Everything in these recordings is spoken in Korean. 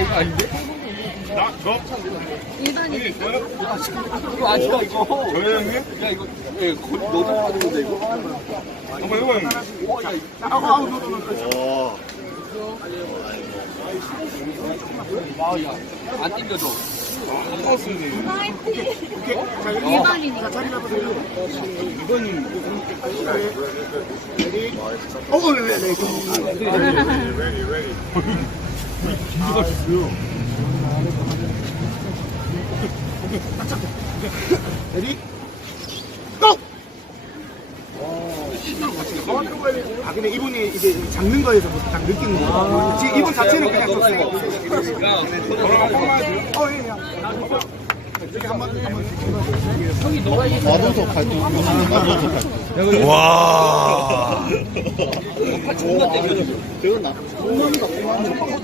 이거 아닌데? 나, 너? 일반인 이거 이거 아니다 이거. 저희 형님? 야 이거 예, 거의 너무 빠진 건데 이거. 한번 해봐, 형님. 와, 야, 아, 야, 안 땡겨져. 일반인이가 자리 잡으세요. 김주가 있어요. 레디 고! 아 근데 이분이 이제 잡는 거에서 딱 느끼는 거. 지금 이분 자체는 그냥 줬어요. 어, 예, 예. 와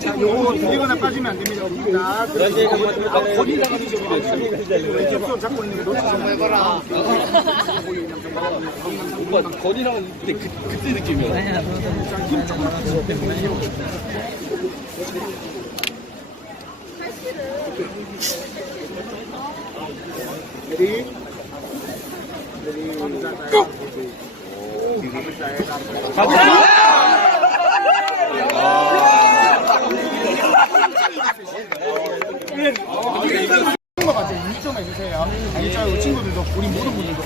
자, 요거 들리거나 빠지면 안 됩니다. 자, 아, 거리 나가는 쪽이래. 접수 잡고 있는 거 놓치지 말고. 오빠 거리 나가는 때 그, 그때 느낌이야. 같아. 2점 해주세요. 진짜 이 친구들도 우리 모든 분들도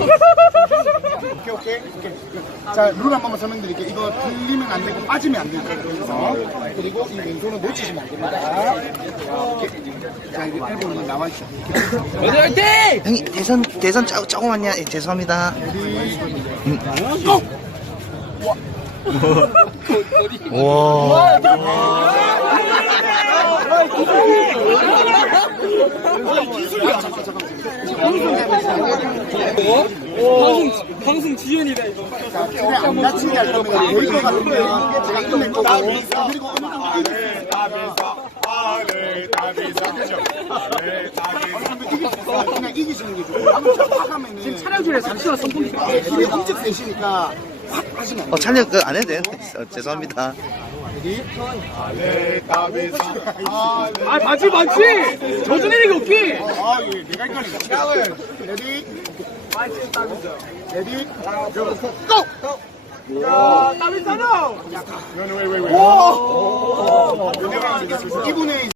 오케 이 오케이 오케이. 자, 룰 한 번만 설명드릴게요. 이거 들리면 안 되고 빠지면 안 돼요. 그래서 그리고 이 왼손은 놓치시면 안 됩니다. 이렇게. 자, 이거 일본은 나와 있어. 형님 대선 대선 조, 조금만요 예, 죄송합니다 와 방송, 지연이다, 이거. 안 다치게 지금 촬영 중에 잠시만 선풍기 힘이 엄청 세시니까 확 하시면 안 어, 촬영 그안 해도 돼요 어, 죄송합니다 아, 맞지, 맞지! 저준이는 게 없기! 아, 예, 내가 헷갈린다. 레디? 레디? 고! 야, 땀이 싸나! 이분의